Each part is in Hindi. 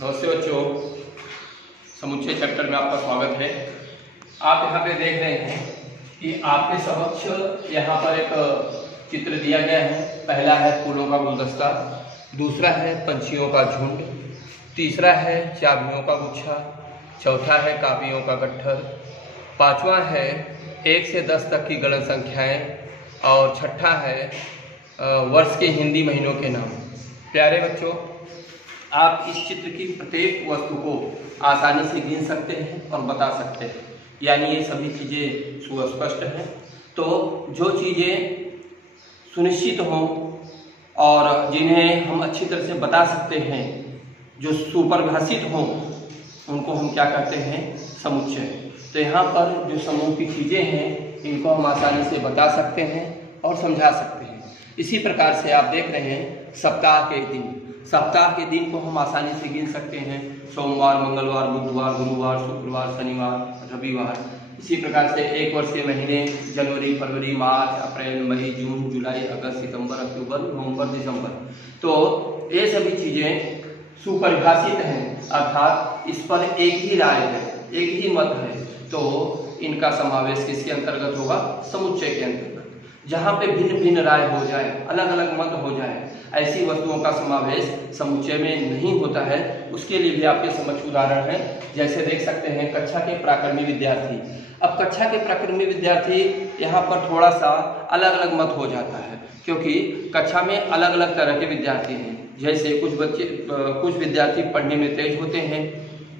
नमस्ते बच्चों, समुच्चय चैप्टर में आपका स्वागत है। आप यहाँ पे देख रहे हैं कि आपके समक्ष यहाँ पर एक चित्र दिया गया है। पहला है फूलों का गुलदस्ता, दूसरा है पंछियों का झुंड, तीसरा है चाबियों का गुच्छा, चौथा है कापियों का गट्ठर, पांचवा है 1 से 10 तक की गणन संख्याएं और छठा है वर्ष के हिंदी महीनों के नाम। प्यारे बच्चों, आप इस चित्र की प्रत्येक वस्तु को आसानी से गिन सकते हैं और बता सकते हैं, यानी ये सभी चीज़ें सुस्पष्ट हैं। तो जो चीज़ें सुनिश्चित हों और जिन्हें हम अच्छी तरह से बता सकते हैं, जो सुपरिभाषित हों, उनको हम क्या कहते हैं? समुच्चय। तो यहाँ पर जो समूह की चीज़ें हैं, इनको हम आसानी से बता सकते हैं और समझा सकते हैं। इसी प्रकार से आप देख रहे हैं सप्ताह के दिन। सप्ताह के दिन को हम आसानी से गिन सकते हैं: सोमवार, मंगलवार, बुधवार, गुरुवार, शुक्रवार, शनिवार, रविवार। इसी प्रकार से एक वर्षीय महीने: जनवरी, फरवरी, मार्च, अप्रैल, मई, जून, जुलाई, अगस्त, सितंबर, अक्टूबर, नवंबर, दिसंबर। तो ये सभी चीज़ें सुपरिभाषित हैं, अर्थात इस पर एक ही राय है, एक ही मत है। तो इनका समावेश किसके अंतर्गत होगा? समुच्चय के अंतर्गत। जहाँ पे भिन्न भिन्न राय हो जाए, अलग अलग मत हो जाए, ऐसी वस्तुओं का समावेश समुच्चय में नहीं होता है। उसके लिए भी आपके समक्ष उदाहरण है। जैसे देख सकते हैं कक्षा के प्राक्रमी विद्यार्थी। अब कक्षा के प्राक्रमी विद्यार्थी यहाँ पर थोड़ा सा अलग अलग मत हो जाता है, क्योंकि कक्षा में अलग अलग तरह के विद्यार्थी हैं। जैसे कुछ विद्यार्थी पढ़ने में तेज होते हैं,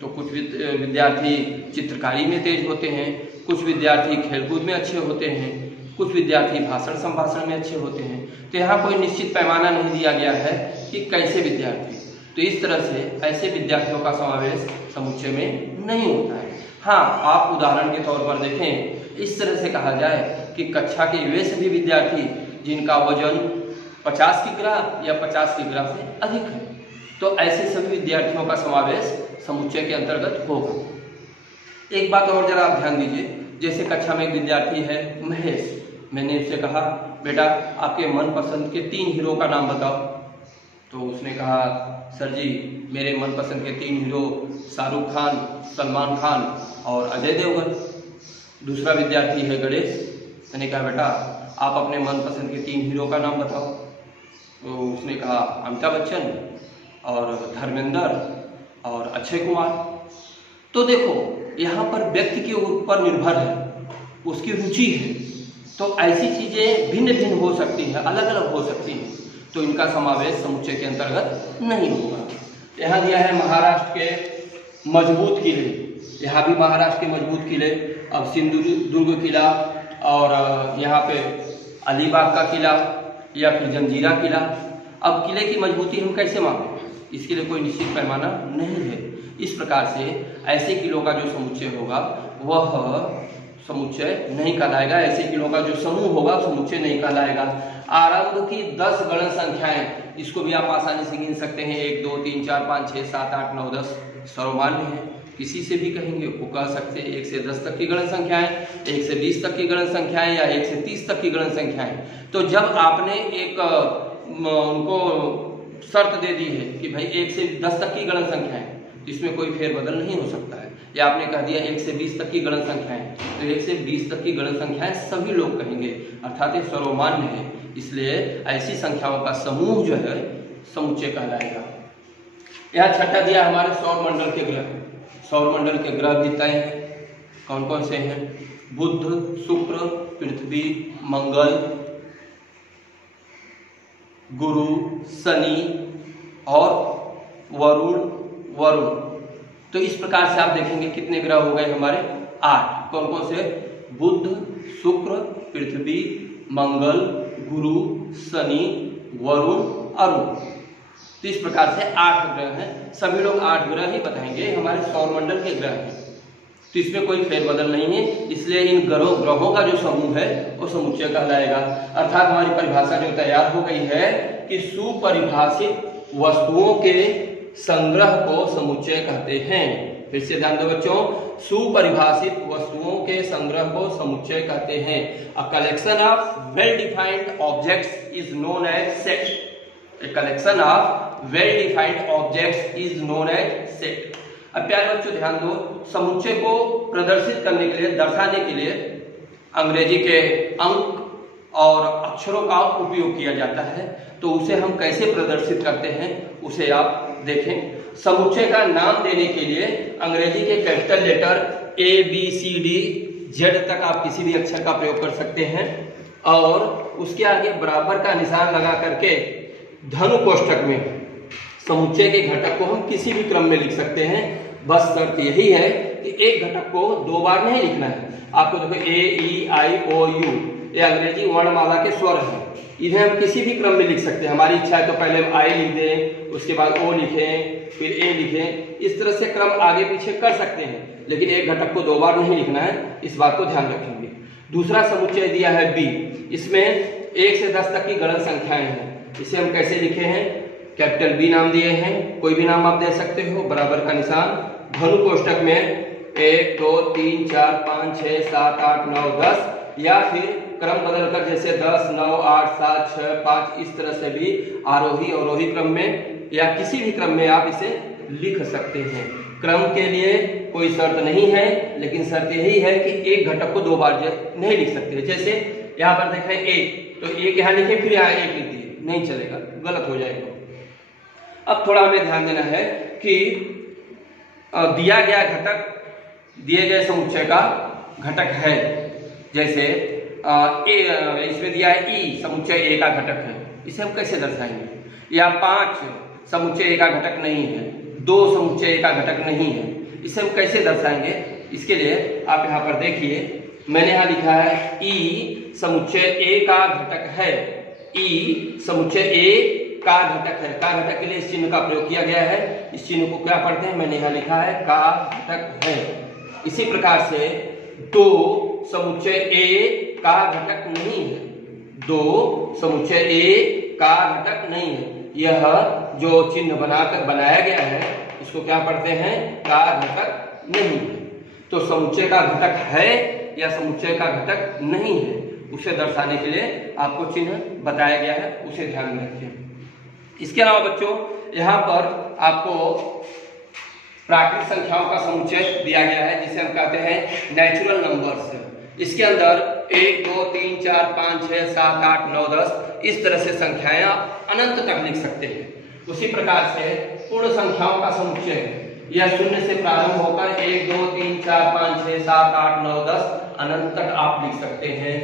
तो कुछ विद्यार्थी चित्रकारी में तेज होते हैं, कुछ विद्यार्थी खेलकूद में अच्छे होते हैं, कुछ विद्यार्थी भाषण संभाषण में अच्छे होते हैं। तो यहाँ कोई निश्चित पैमाना नहीं दिया गया है कि कैसे विद्यार्थी। तो इस तरह से ऐसे विद्यार्थियों का समावेश समुच्चय में नहीं होता है। हाँ, आप उदाहरण के तौर पर देखें, इस तरह से कहा जाए कि कक्षा के वे सभी विद्यार्थी जिनका वजन 50 किग्रा या 50 किग्रा से अधिक है, तो ऐसे सभी विद्यार्थियों का समावेश समुच्चय के अंतर्गत होगा। एक बात और जरा आप ध्यान दीजिए। जैसे कक्षा में एक विद्यार्थी है महेश। मैंने उससे कहा, बेटा आपके मनपसंद के 3 हीरो का नाम बताओ। तो उसने कहा, सर जी मेरे मनपसंद के 3 हीरो शाहरुख खान, सलमान खान और अजय देवगन। दूसरा विद्यार्थी है गणेश। मैंने कहा, बेटा आप अपने मनपसंद के 3 हीरो का नाम बताओ। तो उसने कहा, अमिताभ बच्चन और धर्मेंद्र और अक्षय कुमार। तो देखो, यहाँ पर व्यक्ति के ऊपर निर्भर है, उसकी रुचि है। तो ऐसी चीजें भिन्न भिन्न हो सकती हैं, अलग अलग हो सकती हैं, तो इनका समावेश समुच्चय के अंतर्गत नहीं होगा। यहाँ दिया है महाराष्ट्र के मजबूत किले। यहाँ भी महाराष्ट्र के मजबूत किले। अब सिंधुदुर्ग किला और यहाँ पे अलीबाग का किला या फिर जंजीरा किला। अब किले की मजबूती हम कैसे मापें? इसके लिए कोई निश्चित पैमाना नहीं है। इस प्रकार से ऐसे किलों का जो समुच्चय होगा वह समुच्चय नहीं कहलाएगा। ऐसे किलों का जो समूह होगा समुच्चय नहीं कहलाएगा। आरंभ की 10 गणन संख्याएं, इसको भी आप आसानी से गिन सकते हैं। 1 2 3 4 5 6 7 8 9 10 सर्वमान्य है। किसी से भी कहेंगे वो कह सकते हैं 1 से 10 तक की गणन संख्याएं, 1 से 20 तक की गणन संख्याएं या 1 से 30 तक की गणन संख्याएं। तो जब आपने एक उनको शर्त दे दी है कि भाई 1 से 10 तक की गणन संख्याएं, इसमें कोई फेरबदल नहीं हो सकता है। या आपने कह दिया 1 से 20 तक की गणन संख्याएं, तो 1 से 20 तक की गणन संख्याएं सभी लोग कहेंगे, अर्थात ये सर्वमान्य है। इसलिए ऐसी संख्याओं का समूह जो है समुच्चय कहलाएगा। यहाँ छठा दिया हमारे सौरमंडल के ग्रह। सौरमंडल के ग्रह भी तय हैं। कौन कौन से हैं? बुध, शुक्र, पृथ्वी, मंगल, गुरु, शनि और वरुण। तो इस प्रकार से आप देखेंगे कितने ग्रह हो गए हमारे? 8। कौन कौन से? बुध, शुक्र, पृथ्वी, मंगल, गुरु, शनि, वरुण, अरुण। तो इस प्रकार से 8 ग्रह हैं। सभी लोग 8 ग्रह ही बताएंगे, हमारे सौरमंडल के ग्रह हैं। तो इसमें कोई फेरबदल नहीं है। इसलिए इन ग्रहों का जो समूह है वो समुच्चय कहलाएगा। अर्थात हमारी परिभाषा जो तैयार हो गई है कि सुपरिभाषित वस्तुओं के संग्रह को समुच्चय कहते हैं। फिर से ध्यान दो बच्चों, सुपरिभाषित वस्तुओं के संग्रह को समुच्चय कहते हैं। A collection of well defined objects is known as set. A collection of well defined objects is known as set. अब प्यारे बच्चों ध्यान दो, समुच्चय को प्रदर्शित करने के लिए, दर्शाने के लिए अंग्रेजी के अंक और अक्षरों का उपयोग किया जाता है। तो उसे हम कैसे प्रदर्शित करते हैं उसे आप देखें। समुच्चय का नाम देने के लिए अंग्रेजी के कैपिटल लेटर ABCD Z तक आप किसी भी अक्षर का प्रयोग कर सकते हैं और उसके आगे बराबर का निशान लगा करके धनु कोष्ठक में समुच्चय के घटक को हम किसी भी क्रम में लिख सकते हैं। बस शर्त यही है कि एक घटक को दो बार नहीं लिखना है। आपको देखो A-E-I-O-U ये अंग्रेजी वर्णमाला के स्वर हैं, इन्हें हम किसी भी क्रम में लिख सकते हैं। हमारी इच्छा है तो पहले हम I लिख दें, उसके बाद O लिखें, फिर A लिखें, इस तरह से क्रम आगे पीछे कर सकते हैं, लेकिन एक घटक को दो बार नहीं लिखना है, इस बात को ध्यान रखेंगे। दूसरा समुच्चय दिया है B, इसमें 1 से 10 तक की गणन संख्याएं हैं। इसे हम कैसे लिखे हैं? कैपिटल B नाम दिए हैं, कोई भी नाम आप दे सकते हो, बराबर का निशान, धनु कोष्ठक में 1 2 3 4 5 6 7 8 9 10 या फिर क्रम बदलकर जैसे 10 9 8 7 6 5 इस तरह से भी आरोही अवरोही क्रम में या किसी भी क्रम में आप इसे लिख सकते हैं। क्रम के लिए कोई शर्त नहीं है, लेकिन शर्त यही है कि एक घटक को दो बार नहीं लिख सकते। जैसे यहाँ पर देखें A, तो एक यहाँ लिखे फिर यहाँ 1 लिख दिए, नहीं चलेगा, गलत हो जाएगा। अब थोड़ा हमें ध्यान देना है कि दिया गया घटक दिए गए समुच्चय का घटक है। जैसे इसमें दिया है E, समुच्चय A का घटक है, इसे हम कैसे दर्शाएंगे? या 5 समुच्चय A का घटक नहीं है, 2 समुच्चय A का घटक नहीं है, इसे हम कैसे दर्शाएंगे? इसके लिए आप यहाँ पर देखिए, मैंने यहाँ लिखा है E समुच्चय A का घटक है। E समुच्चय A का घटक है। का घटक के लिए इस चिन्ह का प्रयोग किया गया है। इस चिन्ह को क्या पढ़ते हैं? मैंने यहाँ लिखा है का घटक है। इसी प्रकार से 2 समुच्चय A का घटक नहीं है, 2 समुच्चय A का घटक नहीं है। यह जो चिन्ह बनाया गया है इसको क्या पढ़ते हैं? का घटक नहीं है। तो समुच्चय का घटक है या समुच्चय का घटक नहीं है, उसे दर्शाने के लिए आपको चिन्ह बताया गया है, उसे ध्यान में रखिए। इसके अलावा बच्चों यहाँ पर आपको प्राकृतिक संख्याओं का समुच्चय दिया गया है, जिसे हम कहते हैं नेचुरल नंबर्स। इसके अंदर 1 2 3 4 5 6 7 8 9 10 इस तरह से संख्याएं आप अनंत तक लिख सकते हैं। उसी प्रकार से पूर्ण संख्याओं का समुच्चय यह शून्य से प्रारंभ होकर 1 2 3 4 5 6 7 8 9 10 अनंत तक आप लिख सकते हैं।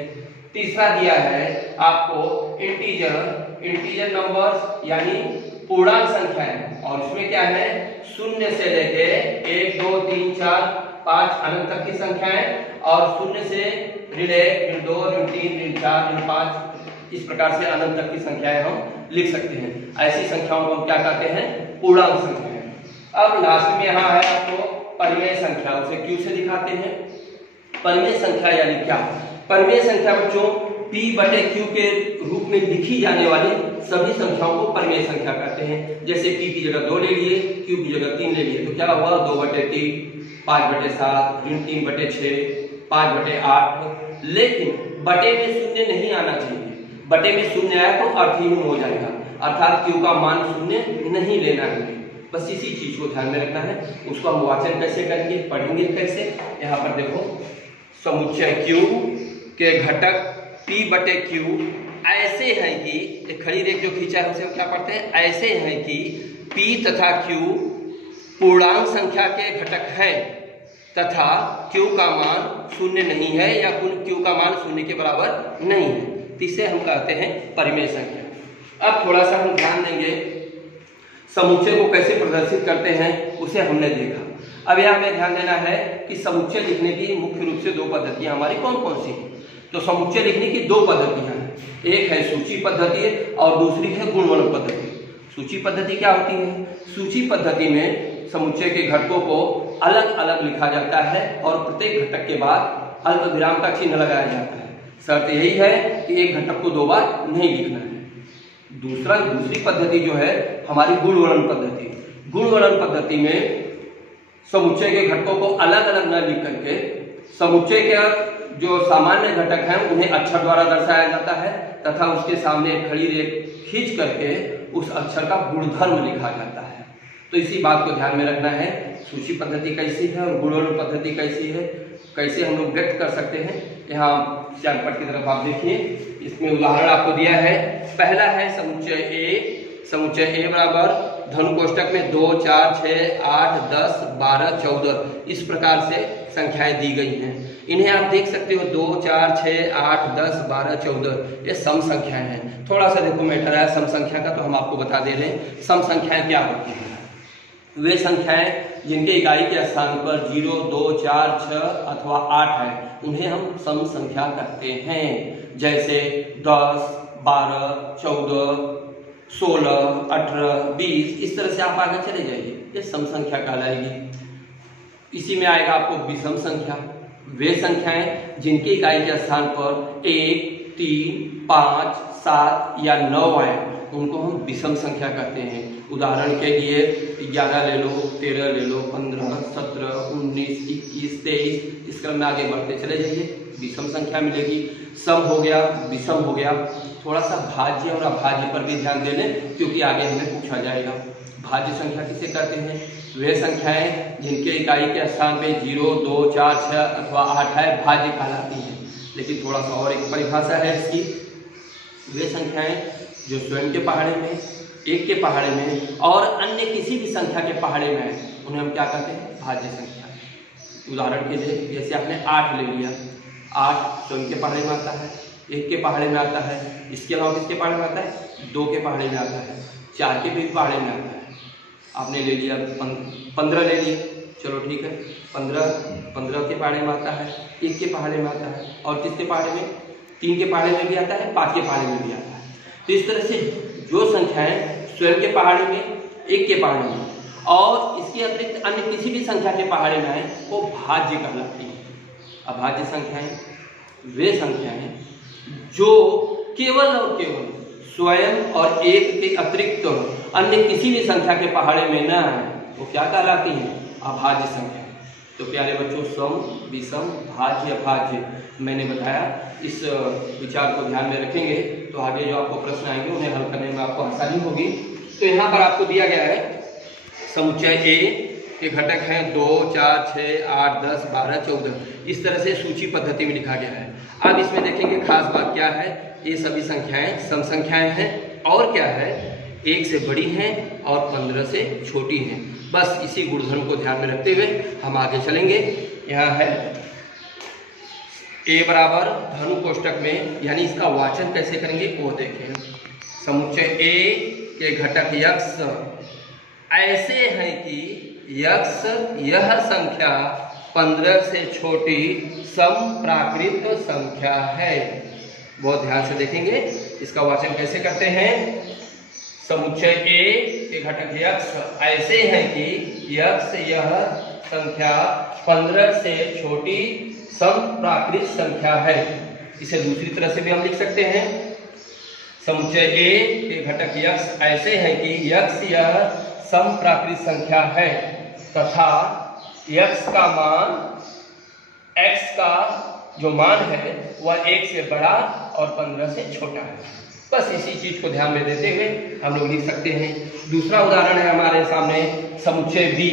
तीसरा दिया है आपको इंटीजर नंबर्स यानी पूर्णांक संख्याएं, और इसमें क्या है? शून्य से लेके 1 2 3 4 5 अनंत तक की संख्याएं, और शून्य से ऋण 1 ऋण 2 ऋण 3 ऋण 4 ऋण 5 इस प्रकार से अनंत तक की संख्याएं हम लिख सकते हैं। ऐसी संख्याओं को हम क्या कहते हैं? पूर्णांक संख्याएं। अब लास्ट में यहाँ है आपको परिमेय संख्या, उसे क्यू से दिखाते हैं। परिमेय संख्या यानी क्या? परिमेय संख्या बच्चों P/Q के रूप में लिखी जाने वाली सभी संख्याओं को परिमेय संख्या कहते हैं। जैसे P की जगह 2 ले लिए, Q की जगह 3 ले लिए, तो क्या हुआ? 2/3, 5/7, ऋण 3/6, 5/8। लेकिन बटे में शून्य नहीं आना चाहिए। बटे में शून्य आया तो अर्थहीन हो जाएगा, अर्थात Q का मान शून्य नहीं लेना है। बस इसी चीज को ध्यान में रखना है। उसको हम वाचन कैसे करेंगे, पढ़ेंगे कैसे? यहाँ पर देखो, समुच्चय Q के घटक P/Q ऐसे हैं कि एक खड़ी रेख जो खींचा है उसे क्या पढ़ते हैं? ऐसे हैं कि P तथा Q पूर्णांक संख्या के घटक है तथा Q का मान शून्य नहीं है या Q का मान शून्य के बराबर नहीं है, तो इसे हम कहते हैं परिमेय संख्या। अब थोड़ा सा हम ध्यान देंगे समुच्चय को कैसे प्रदर्शित करते हैं, उसे हमने देखा। अब यह हमें ध्यान देना है कि समुच्चय लिखने की मुख्य रूप से 2 पद्धतियां हमारी कौन कौन सी हैं। तो समुच्चय लिखने की 2 पद्धतियां हैं, एक है सूची पद्धति और दूसरी है गुणवर्ण पद्धति। सूची पद्धति क्या होती है? सूची पद्धति में समुच्चय के घटकों को अलग अलग लिखा जाता है और प्रत्येक घटक के बाद अल्पविराम का चिन्ह लगाया जाता है। शर्त यही है कि एक घटक को 2 बार नहीं लिखना है। दूसरी पद्धति जो है हमारी गुणवर्णन पद्धति। गुणवर्णन पद्धति में समुच्चय के घटकों को अलग अलग न लिख करके समुच्चय के जो सामान्य घटक हैं उन्हें अक्षर द्वारा दर्शाया जाता है तथा उसके सामने एक खड़ी रेख खींच करके उस अक्षर का गुणधर्म लिखा जाता है। तो इसी बात को ध्यान में रखना है, सूची पद्धति कैसी है और गुणन पद्धति कैसी है, कैसे हम लोग व्यक्त कर सकते हैं। यहाँ चार्ट की तरफ आप देखिए, इसमें उदाहरण आपको दिया है। पहला है समुच्चय ए। समुच्चय ए बराबर धनु कोष्टक में 2, 4, 6, 8, 10, 12, 14 इस प्रकार से संख्याएं दी गई हैं। इन्हें आप देख सकते हो 2, 4, 6, 8, 10, 12, 14 ये सम संख्याएं हैं। थोड़ा सा देखो मैटर है सम संख्या का, तो हम आपको बता दे रहे हैं सम संख्याएं क्या होती हैं। वे संख्याएं जिनके इकाई के स्थान पर 0, 2, 4, 6 अथवा 8 है, उन्हें हम सम संख्या कहते हैं। जैसे 10, 12, 14, 16, 18, 20 इस तरह से आप आगे चले जाइए, ये सम संख्या कहलाएगी। इसी में आएगा आपको विषम संख्या। वे संख्याएं जिनकी इकाई के स्थान पर 1, 3, 5, 7 या 9 आए, उनको हम विषम संख्या कहते हैं। उदाहरण के लिए 11 ले लो, 13 ले लो, 15, 17, 19, 21, 23 इस क्रम में आगे बढ़ते चले जाइए, विषम संख्या मिलेगी। सम हो गया, विषम हो गया। थोड़ा सा भाज्य और अभाज्य पर भी ध्यान दे लें, क्योंकि आगे हमें पूछा जाएगा। भाज्य संख्या किसे कहते हैं? वे संख्याएं जिनके इकाई के स्थान पे 0, 2, 4, 6 अथवा 8 है, भाज्य कहलाती हैं। लेकिन थोड़ा सा और एक परिभाषा है इसकी। वे संख्याएं जो स्वयं के पहाड़े में, एक के पहाड़े में और अन्य किसी भी संख्या के पहाड़े में है, उन्हें हम क्या कहते हैं? भाज्य संख्या। उदाहरण के लिए जैसे आपने 8 ले लिया, 8 स्वयं के पहाड़े में आता है, 1 के पहाड़े में आता है, इसके अलावा किसके पहाड़े में आता है? 2 के पहाड़े में आता है, 4 के भी पहाड़े में आता है। आपने ले लिया 15 ले लिया, चलो ठीक है, 15 के पहाड़े में आता है, 1 के पहाड़े में आता है और किसके पहाड़े में? 3 के पहाड़े में भी आता है, 5 के पहाड़े में भी आता है। तो इस तरह से जो संख्याएं स्वयं के पहाड़े में, 1 के पहाड़े में और इसके अतिरिक्त अन्य किसी भी संख्या के पहाड़े में आए, वो भाज्य कहलाती है। अभाज्य संख्याएं वे संख्याएं जो केवल और केवल स्वयं और 1 के अतिरिक्त अन्य किसी भी संख्या के पहाड़े में न आए, वो क्या कहलाती हैं? अभाज्य संख्या। तो प्यारे बच्चों, सम, विषम, भाज्य, अभाज्य मैंने बताया। इस विचार को ध्यान में रखेंगे तो आगे जो आपको प्रश्न आएंगे उन्हें हल करने में आपको आसानी होगी। तो यहाँ पर आपको दिया गया है समुच्चय ए के घटक हैं 2, 4, 6, 8, 10, 12, 14 इस तरह से सूची पद्धति में लिखा गया है। अब इसमें देखेंगे खास बात क्या है, ये सभी संख्याएं सम संख्याएं हैं और क्या है, 1 से बड़ी हैं और 15 से छोटी हैं। बस इसी गुणधर्म को ध्यान में रखते हुए हम आगे चलेंगे। यहाँ है ए बराबर धनु कोष्टक में, यानी इसका वाचन कैसे करेंगे वो देखें। समुच्चय ए के घटक यक्ष ऐसे हैं कि यक्ष यह संख्या 15 से छोटी समप्राकृत संख्या है। बहुत ध्यान से देखेंगे इसका वाचन कैसे करते हैं। समुच्चय ए के घटक यक्ष ऐसे हैं कि यक्ष यह संख्या 15 से छोटी समप्राकृत संख्या है। इसे दूसरी तरह से भी हम लिख सकते हैं। समुच्चय ए के घटक यक्ष ऐसे हैं कि यक्ष यह समप्राकृत संख्या है तथा यक्ष का मान, x का जो मान है वह 1 से बड़ा और 15 से छोटा है। बस इसी चीज को ध्यान में देते हुए हम लोग लिख सकते हैं। दूसरा उदाहरण है हमारे सामने समुच्चय बी।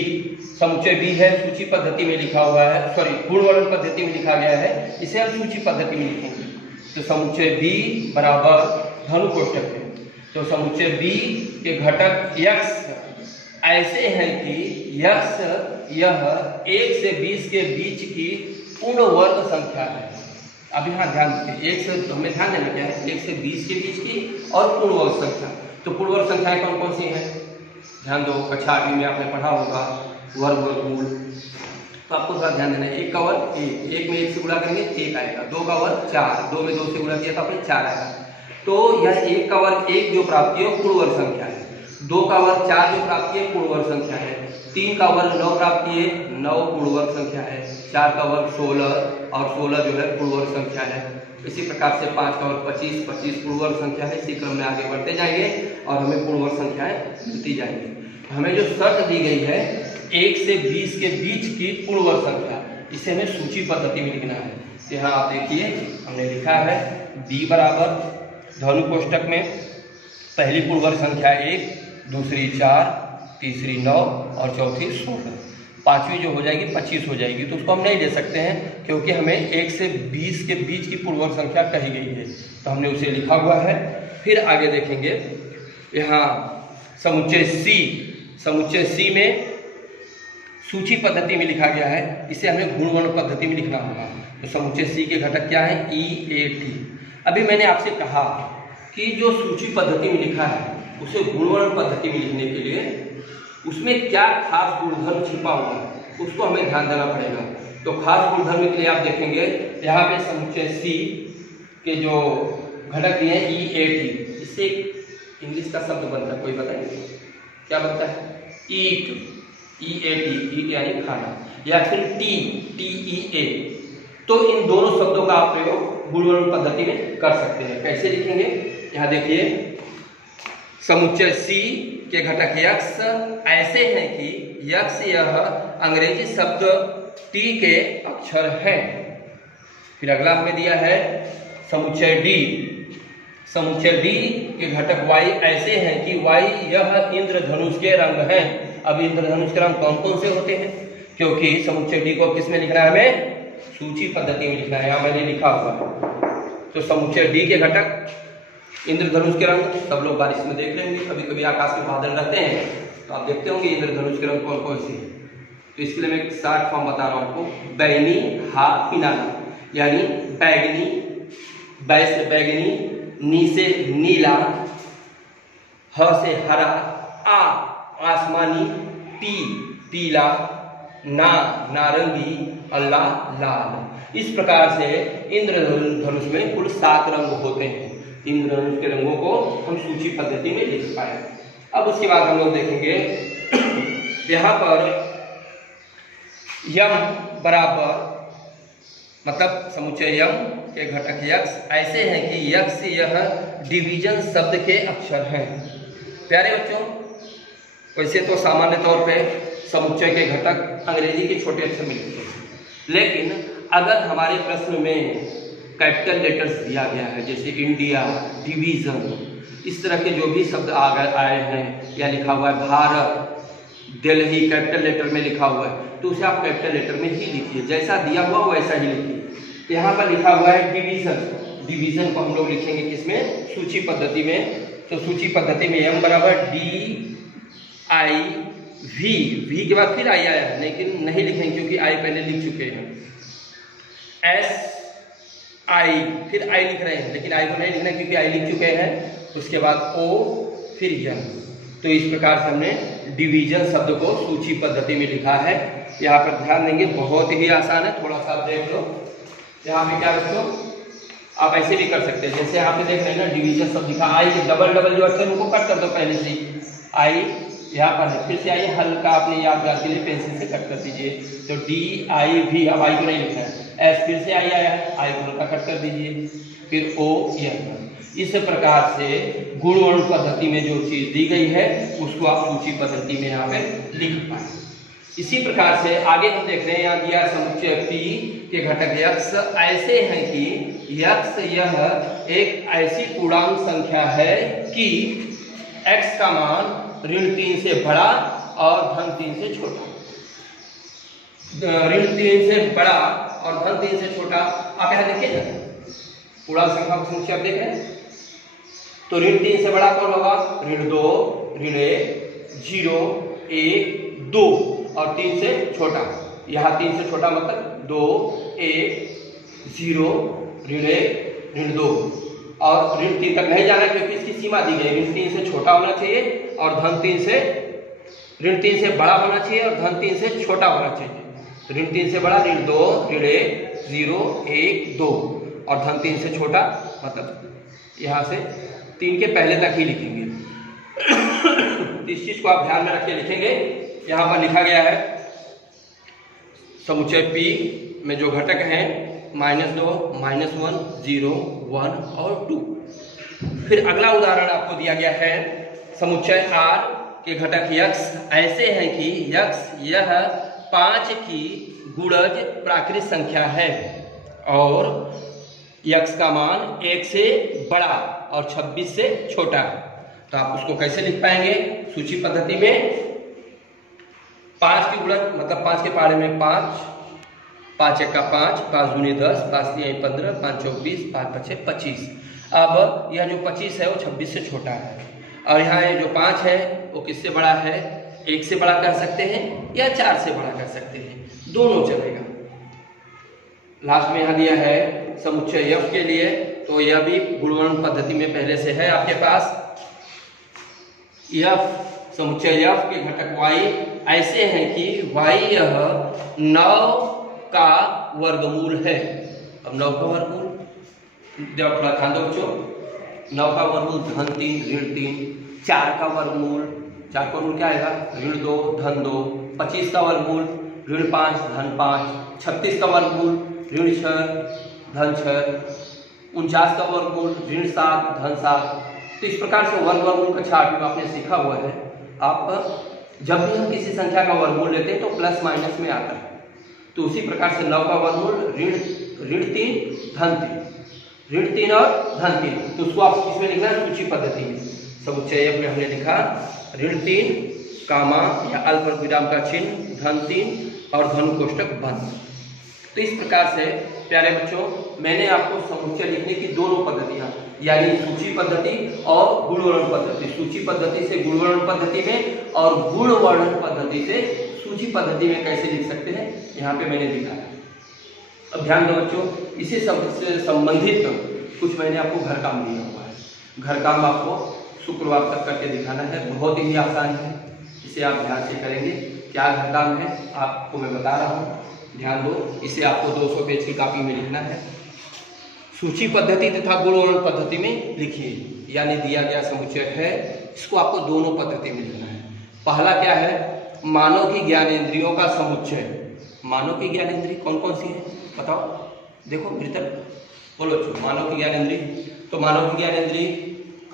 समुच्चय बी है सूची पद्धति में लिखा हुआ है, सॉरी गुणवर्णन पद्धति में लिखा गया है, इसे हम सूची पद्धति में लिखेंगे। तो समुच्चय बी बराबर धनु कोष्टक है। तो समुच्चय बी के घटक यक्ष ऐसे हैं कि यक्ष यह 1 से 20 के बीच की पूर्ण वर्ग संख्या है। अब यहाँ ध्यान दीजिए, 1 से हमें ध्यान देना क्या है, 1 से 20 के बीच की और पूर्ण वर्ग संख्या। तो पूर्ण वर्ग संख्याएं कौन कौन सी हैं? ध्यान दो, कक्षा 8 में आपने पढ़ा होगा वर्ग वर्गमूल। तो आपको थोड़ा ध्यान देना है। 1 का वर्ग 1, 1 में 1 से गुणा करेंगे 1 आएगा। 2 का वर्ग 4, 2 में 2 से गुणा किया तो आपने 4 आएगा। तो यह 1 का वर्ग 1 जो प्राप्त किया पूर्ण वर्ग संख्या है। 2 का वर्ग 4 जो प्राप्त किए पूर्ण वर्ग संख्या है। 3 का वर्ग 9 प्राप्त किए 9 पूर्ण वर्ग संख्या है। 4 का वर्ग 16 और 16 जो है पूर्ण वर्ग संख्या है। इसी प्रकार से 5 का वर्ग 25, 25 पूर्ण वर्ग संख्या है। इसी क्रम में आगे बढ़ते जाएंगे और हमें पूर्ण वर्ग संख्याएं मिलती जाएंगी। हमें जो शर्त दी गई है 1 से 20 के बीच की पूर्ण वर्ग संख्या, इसे हमें सूची पद्धति में लिखना है। यहाँ आप देखिए हमने लिखा है बी बराबर धनु कोष्टक में पहली पूर्ण वर्ग संख्या 1, दूसरी 4, तीसरी 9 और चौथी 16, पांचवी जो हो जाएगी 25 हो जाएगी। तो उसको हम नहीं ले सकते हैं क्योंकि हमें 1 से 20 के बीच की पूर्ण वर्ग संख्या कही गई है, तो हमने उसे लिखा हुआ है। फिर आगे देखेंगे यहाँ समुच्चय सी में सूची पद्धति में लिखा गया है, इसे हमें गुणवर्ण पद्धति में लिखना होगा। तो समुच्चय सी के घटक क्या है? EAT। अभी मैंने आपसे कहा कि जो सूची पद्धति में लिखा है उसे गुणवर्ण पद्धति में लिखने के लिए उसमें क्या खास गुणधर्म छिपा हुआ है उसको हमें ध्यान देना पड़ेगा। तो खास गुणधर्म के लिए आप देखेंगे यहाँ पे समुच्चय सी के जो घटक दिए हैं EAT, इससे इंग्लिश का शब्द बनता है, कोई बताएंगे क्या बनता है? ईट, EAT यानी खाना, या फिर TEA। तो इन दोनों शब्दों का आप प्रयोग गुणवर्ण पद्धति में कर सकते हैं। कैसे लिखेंगे? यहाँ देखिए समुच्चय सी के घटक यक्स ऐसे हैं कि यक्स यह अंग्रेजी शब्द टी के अक्षर हैं। फिर अगला हमें दिया है समुच्चय डी के घटक वाई ऐसे हैं कि वाई यह इंद्रधनुष के रंग हैं। अब इंद्रधनुष के रंग कौन कौन से होते हैं? क्योंकि समुच्चय डी को किस में लिखना है? हमें सूची पद्धति में लिखना है, यहाँ मैंने लिखा हुआ है। तो समुच्चय डी के घटक इंद्रधनुष के रंग, सब लोग बारिश में देख रहे होंगे, कभी कभी आकाश में बादल रहते हैं तो आप देखते होंगे इंद्रधनुष के रंग कौन कौन से हैं। तो इसके लिए मैं एक शॉर्ट फॉर्म बता रहा हूँ आपको, बैगनी हा पिनाना, यानी बैगनी, बै से बैगनी, नी से नीला, ह से हरा, आ आसमानी, पी पीला, ना नारंगी, अल्ला लाल। इस प्रकार से इंद्रधनुष में कुल 7 रंग होते हैं। इंद्रधनुष के रंगों को हम सूची पद्धति में लिख पाए। अब उसके बाद हम लोग देखेंगे यहाँ पर यम बराबर, मतलब समुच्चय यम के घटक यक्स ऐसे हैं कि यक्स यह डिवीजन शब्द के अक्षर हैं। प्यारे बच्चों, वैसे तो सामान्य तौर पे समुच्चय के घटक अंग्रेजी के छोटे अक्षर में लिखते हैं, लेकिन अगर हमारे प्रश्न में कैपिटल लेटर्स दिया गया है जैसे इंडिया, डिवीजन, इस तरह के जो भी शब्द आए हैं या लिखा हुआ है भारत, दिल्ली कैपिटल लेटर में लिखा हुआ है, तो उसे आप कैपिटल लेटर में ही लिखिए, जैसा दिया हुआ वैसा ही लिखिए। तो यहाँ पर लिखा हुआ है डिवीजन को हम लोग लिखेंगे किसमें? सूची पद्धति में। तो सूची पद्धति में m बराबर DIV के बाद फिर I आया है, लेकिन नहीं लिखेंगे क्योंकि I पहले लिख चुके हैं। SI फिर I लिख रहे हैं, लेकिन I को नहीं लिखना क्योंकि I लिख चुके हैं। उसके बाद O फिर M। तो इस प्रकार से हमने डिवीजन शब्द को सूची पद्धति में लिखा है। यहाँ पर ध्यान देंगे, बहुत ही आसान है, थोड़ा सा देख लो। यहाँ पे क्या बच्चों आप ऐसे भी कर सकते हैं, जैसे यहाँ पे देख रहे हैं ना डिवीजन शब्द लिखा, आई डबल जो अक्षर उनको कट कर दो पहले से। आई यहाँ पर है, फिर से आई हल्का अपने यादगार के लिए पेंसिल से कट कर दीजिए। तो DIV, अब आई को नहीं लिखना है। एस फिर से आई आया है, आई को हल्का कट कर दीजिए। फिर OM। इस प्रकार से गुणवर्ण पद्धति में जो चीज दी गई है उसको आप सूची पद्धति में यहाँ पे लिख पाए। इसी प्रकार से आगे हम देख रहे हैं, यहाँ दिया समुच्चय P के घटक यक्स ऐसे हैं कि यक्स यह एक ऐसी पूर्णांक संख्या है कि x का मान ऋण 3 से बड़ा और धन 3 से छोटा। ऋण 3 से बड़ा और धन 3 से छोटा, आप यहाँ देखिए ना पूर्णांक संख्या को समुच्चय आप देख रहे हैं। तो ऋण 3 से बड़ा कौन होगा? ऋण 2, ऋण 1, 0, 1, 2 और 3 से छोटा। यहाँ 3 से छोटा मतलब 2, 1, 0, ऋण 1, ऋण 2 और ऋण 3 तक नहीं जाना क्योंकि इसकी सीमा दी गई। ऋण 3 से छोटा होना चाहिए और धन 3 से, ऋण 3 से बड़ा होना चाहिए और धन 3 से छोटा होना चाहिए। ऋण 3 से बड़ा ऋण 2, ऋण 1, 0, 1, 2 और धन 3 से छोटा मतलब यहाँ से 3 के पहले तक ही लिखेंगे। इस चीज को आप ध्यान में रखिए लिखेंगे। यहाँ पर लिखा गया है समुच्चय P में जो घटक हैं -2, -1, 0, 1 और 2। फिर अगला उदाहरण आपको दिया गया है समुच्चय R के घटक यक्स ऐसे हैं कि यक्स यह 5 की गुणज प्राकृत संख्या है और यक्स का मान 1 से बड़ा और 26 से छोटा है। तो आप उसको कैसे लिख पाएंगे सूची पद्धति में? 5 की गुणज मतलब 5 के पहाड़े में 5, 5 एक का 5, 5 दूनी 10, 5 तीन 15, 5 चौक 20, 5 पचे 25। अब यह जो 25 है वो 26 से छोटा है, और यहाँ ये जो 5 है वो किससे बड़ा है? 1 से बड़ा कर सकते हैं या 4 से बड़ा कर सकते हैं, दोनों चलेगा। लास्ट में यहाँ दिया है समुच्चय F के लिए, तो यह भी गुणवर्णन पद्धति में पहले से है आपके पास। F समुच्चय F के घटक y ऐसे हैं कि y यह 9 का वर्गमूल है। अब 9 का वर्गमूल थोड़ा ध्यान दो बच्चों, 9 का वर्गमूल धन 3 ऋण 3, 4 का वर्गमूल, 4 का वर्गमूल क्या आएगा? ऋण 2 धन 2, 25 का वर्गमूल ऋण 5 धन 5, 36 का वर्गमूल ऋण 6 धन 6, 49 का वर्गमूल ऋण 7 धन 7। तो इस प्रकार से वर्गमूल का चार्ट आपने सीखा हुआ है। आप जब भी हम किसी संख्या का वर्गमूल लेते हैं तो प्लस माइनस में आता है, तो उसी प्रकार से 9 का वर्गमूल ऋण 3 धन 3, ऋण 3 और धन 3, तो उसको आप किसमें लिखना है? सूची पद्धति में। समुच्चय में हमने लिखा ऋण 3 कामा या अल्प विराम का चिन्ह धन 3 और धन कोष्टक बंद। तो इस प्रकार से प्यारे बच्चों मैंने आपको समुच्चय लिखने की दोनों पद्धतियां यानी सूची पद्धति और गुणवर्णन पद्धति, सूची पद्धति से गुणवर्णन पद्धति में और गुणवर्णन पद्धति से सूची पद्धति में कैसे लिख सकते हैं यहाँ पे मैंने लिखा है। अब ध्यान दो बच्चों, इसी शब्द से संबंधित कुछ मैंने आपको घर काम दिया हुआ है। घर काम आपको शुक्रवार तक करके दिखाना है, बहुत ही आसान है, इसे आप ध्यान से करेंगे। क्या घर काम है आपको मैं बता रहा हूँ, ध्यान दो। इसे आपको 200 पेज की कॉपी में लिखना है। सूची पद्धति तथा गुणवर्णन पद्धति में लिखिए, यानी दिया गया समुच्चय है इसको आपको दोनों पद्धति में लिखना है। पहला क्या है? मानव की ज्ञानेंद्रियों का समुच्चय। मानव की ज्ञानेंद्रिय कौन कौन सी है बताओ? देखो मेरी तरफ बोलो बच्चों, मानव की ज्ञानेंद्रिय। तो मानव की ज्ञानेंद्रिय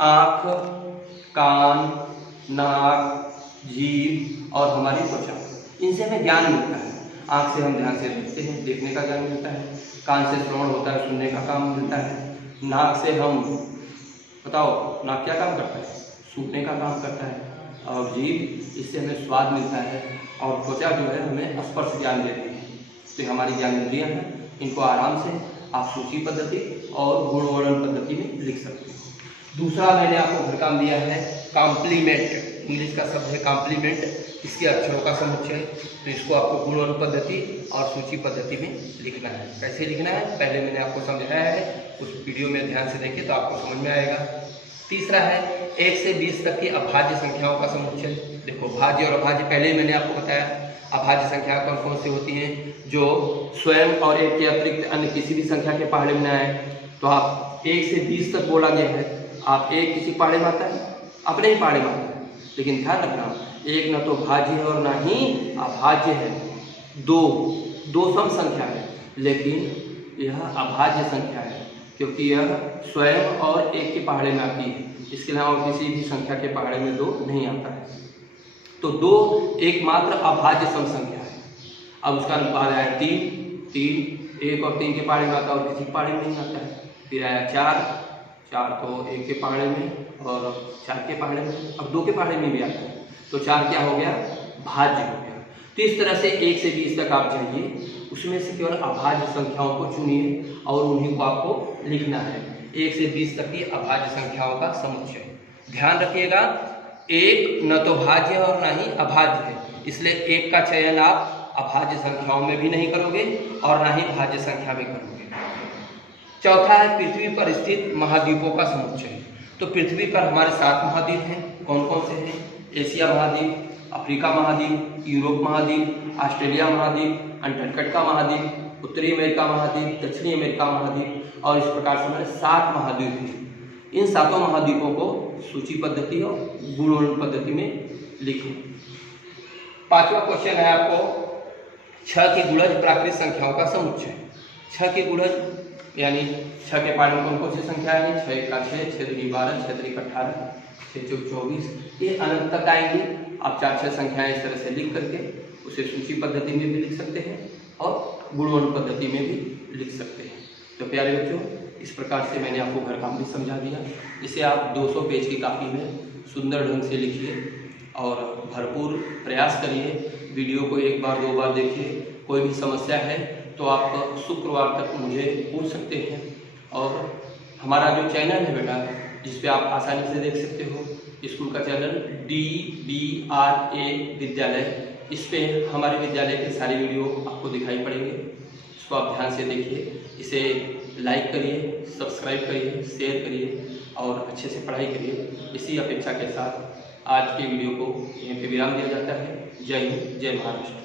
आँख, कान, नाक, जीभ और हमारी त्वचा, इनसे हमें ज्ञान मिलता है। आँख से हम ध्यान से देखते हैं, देखने का ज्ञान मिलता है। कान से श्रवण होता है, सुनने का काम मिलता है। नाक से हम बताओ नाक क्या काम करता है? सूंघने का काम करता है। और जीभ, इससे हमें स्वाद मिलता है। और त्वचा जो है हमें स्पर्श ज्ञान देती है। तो ये हमारी ज्ञानेंद्रियां हैं, इनको आराम से आप सूची पद्धति और गुणवर्णन पद्धति में लिख सकते हो। दूसरा मैंने आपको घर काम दिया है कॉम्प्लीमेंट, इंग्लिश का शब्द है कॉम्प्लीमेंट, इसके अक्षरों का समुच्चय। तो इसको आपको गुणवर्णन पद्धति और सूची पद्धति में लिखना है। कैसे लिखना है पहले मैंने आपको समझाया है, उस वीडियो में ध्यान से देखिए तो आपको समझ में आएगा। तीसरा है 1 से 20 तक की अभाज्य संख्याओं का समुच्चय। देखो भाज्य और अभाज्य पहले मैंने आपको बताया। अभाज्य संख्या कौन कौन सी होती हैं? जो स्वयं और 1 के अतिरिक्त अन्य किसी भी संख्या के पहाड़े में न आए। तो आप 1 से 20 तक बोला गया है, आप 1 किसी पहाड़े में आता है? अपने ही पहाड़े में आता है। लेकिन ध्यान रखना, 1 न तो भाज्य है और न ही अभाज्य है, दो सम संख्या है, लेकिन यह अभाज्य संख्या है क्योंकि यह स्वयं और 1 के पहाड़े में आती है। इसके अलावा किसी भी संख्या के पहाड़े में 2 नहीं आता है। तो 2 एकमात्र अभाज्य सम संख्या है। अब उसका अनुपात आया 3, 1 और 3 के पहाड़े में आता है और किसी के पहाड़े में नहीं आता है। फिर आया 4 तो 1 के पहाड़े में और 4 के पहाड़े में, अब 2 के पहाड़े में भी आता है। तो 4 क्या हो गया? भाज्य हो गया। तो इस तरह से 1 से 20 तक आप जाइए, उसमें से केवल अभाज्य संख्याओं को चुनिए और उन्हीं को आपको लिखना है। 1 से 20 तक की अभाज्य संख्याओं का समुच्चय। ध्यान रखिएगा, 1 न तो भाज्य और न ही अभाज्य है, इसलिए 1 का चयन आप अभाज्य संख्याओं में भी नहीं करोगे और न ही भाज्य संख्या में करोगे। चौथा है पृथ्वी पर स्थित महाद्वीपों का समुच्चय। तो पृथ्वी पर हमारे 7 महाद्वीप हैं। कौन कौन से हैं? एशिया महाद्वीप, अफ्रीका महाद्वीप, यूरोप महाद्वीप, ऑस्ट्रेलिया महाद्वीप, अंटार्कटिका महाद्वीप, उत्तरी अमेरिका महाद्वीप, दक्षिणी अमेरिका महाद्वीप, और इस प्रकार से हमारे 7 महाद्वीप हैं। इन 7 महाद्वीपों को सूची पद्धति और गुणवर्णन पद्धति में लिखें। 5वां क्वेश्चन है आपको 6 की गुणज प्राकृत संख्याओं का समुच्चय। 6 की गुणज यानी 6 के पहाड़े में कौन कौन सी संख्या है? 6 का 6, 6 दूनी 12, 6 त्रिक 18, 6 चौक 24, ये अनंत तक आएंगी। आप 4-6 संख्याएं इस तरह से लिख करके उसे सूची पद्धति में भी लिख सकते हैं और गुणवर्णन पद्धति में भी लिख सकते हैं। तो प्यारे बच्चों, इस प्रकार से मैंने आपको घर काम भी समझा दिया। इसे आप 200 पेज की कॉपी में सुंदर ढंग से लिखिए और भरपूर प्रयास करिए। वीडियो को एक बार 2 बार देखिए। कोई भी समस्या है तो आप शुक्रवार तक मुझे पूछ सकते हैं। और हमारा जो चैनल है बेटा, जिस पे आप आसानी से देख सकते हो, स्कूल का चैनल DBRA विद्यालय, इस पे हमारे विद्यालय के सारे वीडियो आपको दिखाई पड़ेंगे। इसको आप ध्यान से देखिए, इसे लाइक करिए, सब्सक्राइब करिए, शेयर करिए और अच्छे से पढ़ाई करिए। इसी अपेक्षा के साथ आज के वीडियो को यहीं पे विराम दिया जाता है। जय हिंद, जय महाराष्ट्र।